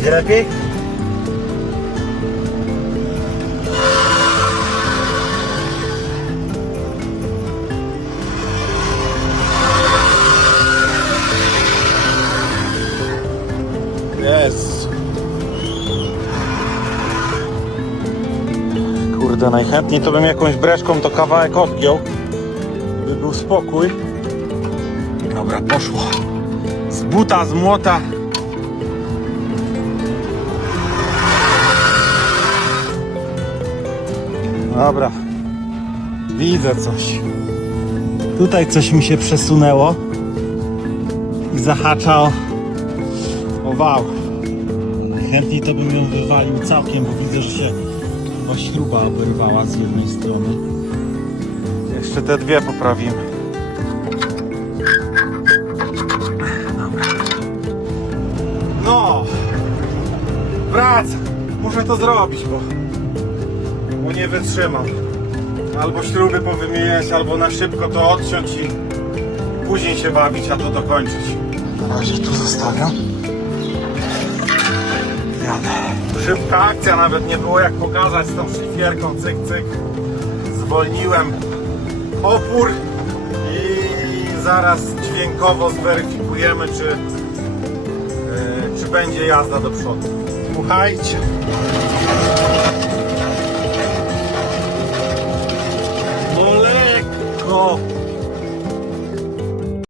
Będzie lepiej? Jest. Kurde, najchętniej to bym jakąś breszką to kawałek odgiął, by był spokój. Dobra, poszło. Z buta, z młota. Dobra. Widzę coś. Tutaj coś mi się przesunęło i zahacza o, o wał. Chętniej to bym ją wywalił całkiem, bo widzę, że się chyba śruba oberwała z jednej strony. Jeszcze te dwie poprawimy. No, wracam. Muszę to zrobić, bo, bo nie wytrzymam. Albo śruby powymieniać, albo na szybko to odciąć i później się bawić, a to dokończyć. Na razie tu zostawiam. Jadę. Szybka akcja, nawet nie było jak pokazać z tą szlifierką, cyk, cyk. Zwolniłem opór i zaraz dźwiękowo zweryfikujemy, czy, e, czy będzie jazda do przodu. Słuchajcie. No lekko.